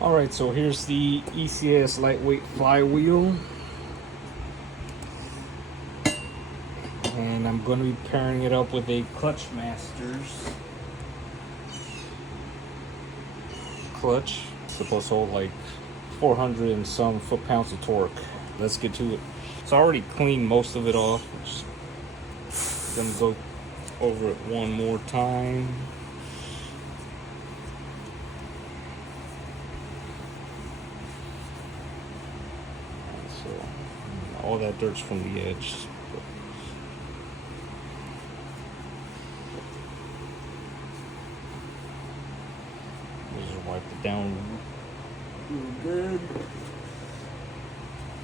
Alright, so here's the ECS lightweight flywheel. And I'm going to be pairing it up with a Clutch Masters clutch. It's supposed to hold like 400 and some foot-pounds of torque. Let's get to it. So I already cleaned most of it off. Just gonna go over it one more time. So all that dirt's from the edge. Just wipe it down real good.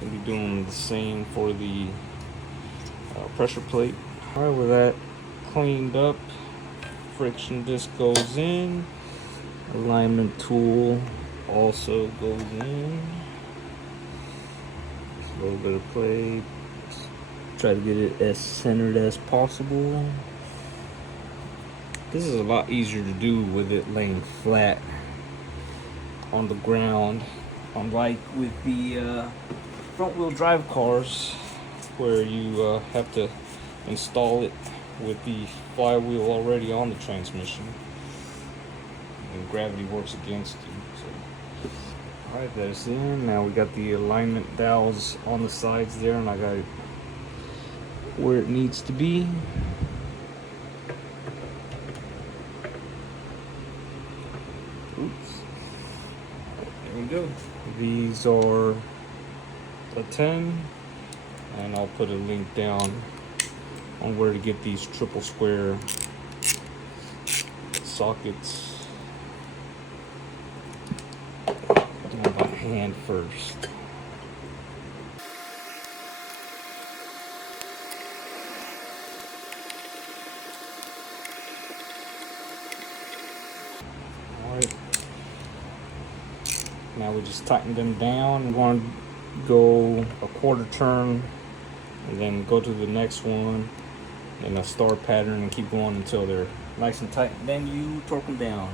Gonna be doing the same for the pressure plate. All right, with that cleaned up, friction disc goes in. Alignment tool also goes in. Just a little bit of plate. Try to get it as centered as possible. This is a lot easier to do with it laying flat on the ground, unlike with the front-wheel drive cars where you have to install it with the flywheel already on the transmission and gravity works against you. So, all right, that's in. Now we got the alignment dowels on the sides there, and I got it where it needs to be. Oops. There we go. These are a 10, and I'll put a link down on where to get these triple square sockets. Do them by hand first. Alright. Now we just tighten them down. We want to go a quarter turn and then go to the next one in a star pattern and keep going until they're nice and tight. Then you torque them down.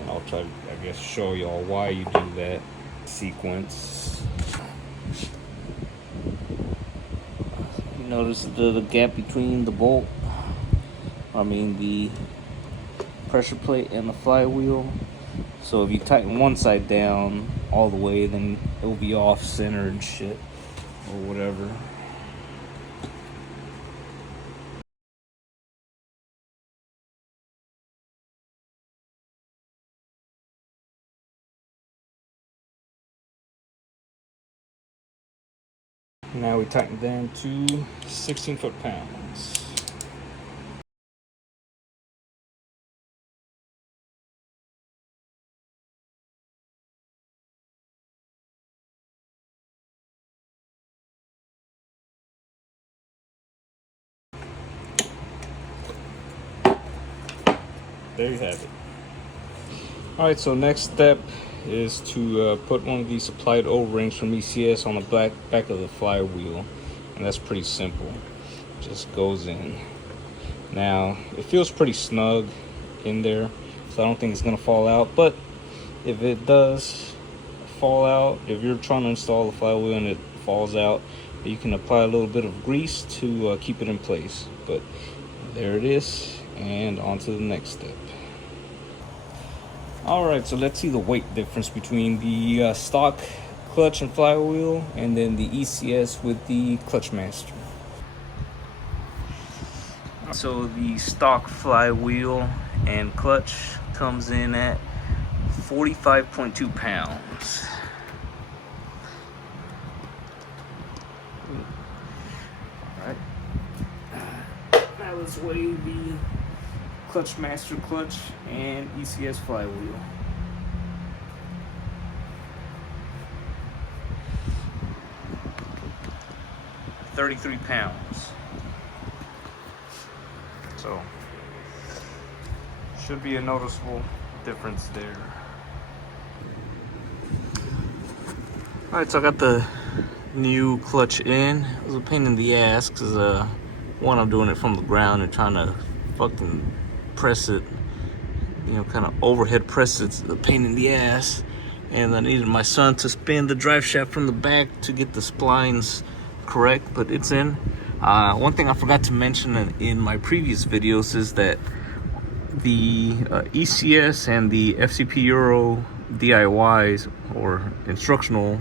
And I'll try to, I guess, show y'all why you do that sequence. You notice the gap between the bolt, the pressure plate and the flywheel. So if you tighten one side down all the way, then it will be off center and shit or whatever. Now we tighten down to 16 foot-pounds. There you have it. Alright, so next step is to put one of these supplied O-rings from ECS on the back of the flywheel, and that's pretty simple. Just goes in. Now it feels pretty snug in there, so I don't think it's gonna fall out, but if it does fall out, if you're trying to install the flywheel and it falls out, you can apply a little bit of grease to keep it in place. But there it is, and on to the next step. Alright, so let's see the weight difference between the stock clutch and flywheel and then the ECS with the Clutch Master. So the stock flywheel and clutch comes in at 45.2 pounds. Alright, now let's weigh the Clutch Master clutch and ECS flywheel. £33. So should be a noticeable difference there. Alright, so I got the new clutch in. It was a pain in the ass because one, I'm doing it from the ground and trying to fucking press it kind of overhead press. It's a pain in the ass. And I needed my son to spin the drive shaft from the back to get the splines correct, but it's in. One thing I forgot to mention in my previous videos is that the ECS and the FCP Euro DIYs or instructional,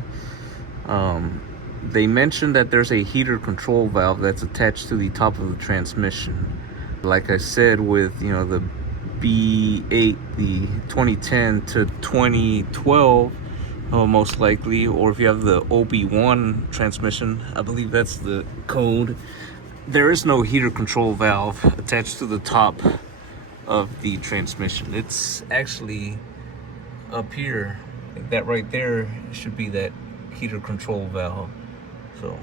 they mentioned that there's a heater control valve that's attached to the top of the transmission. Like I said, with the B8, the 2010 to 2012, most likely, or if you have the OB1 transmission, I believe that's the code, there is no heater control valve attached to the top of the transmission. It's actually up here. That right there should be that heater control valve. So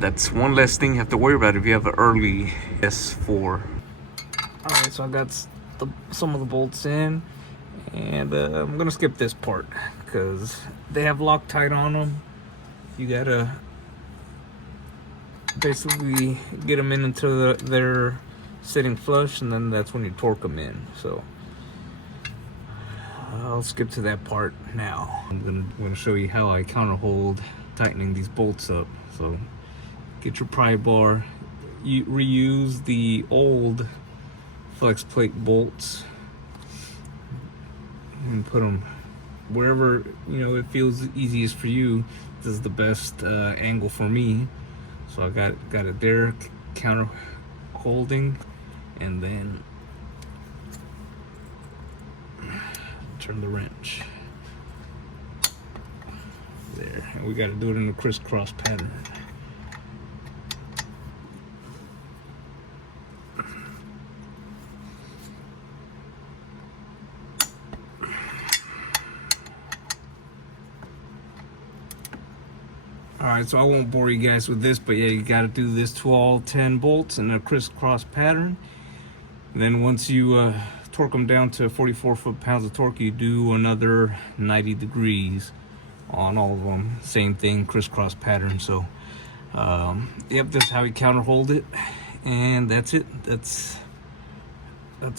that's one less thing you have to worry about if you have an early S4. Alright, so I got some of the bolts in, and I'm gonna skip this part because they have Loctite on them. You gotta basically get them in until they're sitting flush, and then that's when you torque them in. So I'll skip to that part now. I'm gonna show you how I counter hold tightening these bolts up. So get your pry bar, you reuse the old flex plate bolts and put them wherever it feels easiest for you. This is the best angle for me, so I got it there, counter holding, and then turn the wrench there, and we got to do it in a crisscross pattern. Alright, so I won't bore you guys with this, but yeah, you got to do this to all 10 bolts in a crisscross pattern. And then once you torque them down to 44 foot-pounds of torque, you do another 90 degrees on all of them. Same thing, crisscross pattern. So, yep, that's how you counter hold it. And that's it. That's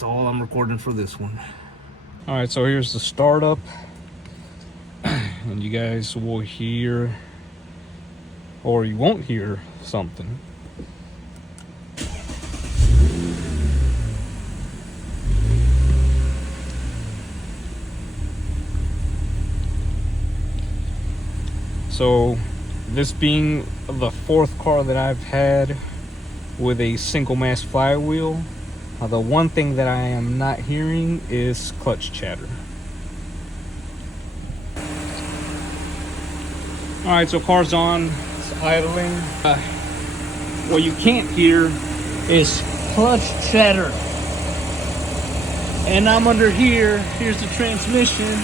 all I'm recording for this one. Alright, so here's the startup. And you guys will hear, or you won't hear, something. So this being the fourth car that I've had with a single mass flywheel, the one thing that I am not hearing is clutch chatter. Alright, so car's on, it's idling. What you can't hear is clutch chatter. And I'm under here, here's the transmission.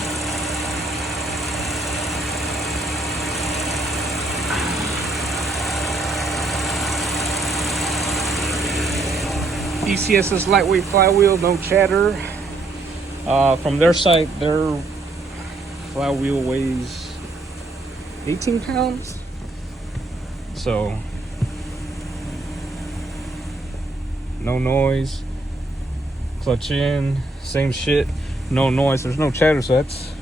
ECS's lightweight flywheel, no chatter. From their site, their flywheel weighs 18 pounds. So no noise. Clutch in, same shit, no noise, there's no chatter. So that's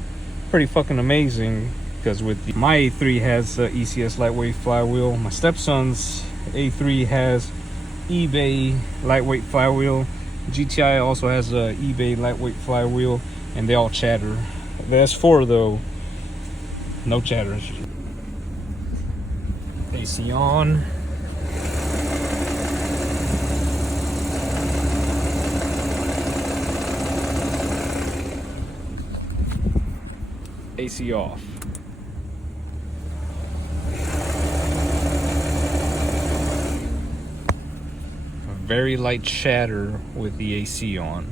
pretty fucking amazing, because with my A3 has ECS lightweight flywheel, my stepson's A3 has eBay lightweight flywheel, GTI also has a eBay lightweight flywheel, and they all chatter. The S4 though, no chatter. AC on. AC off. Very light chatter with the AC on.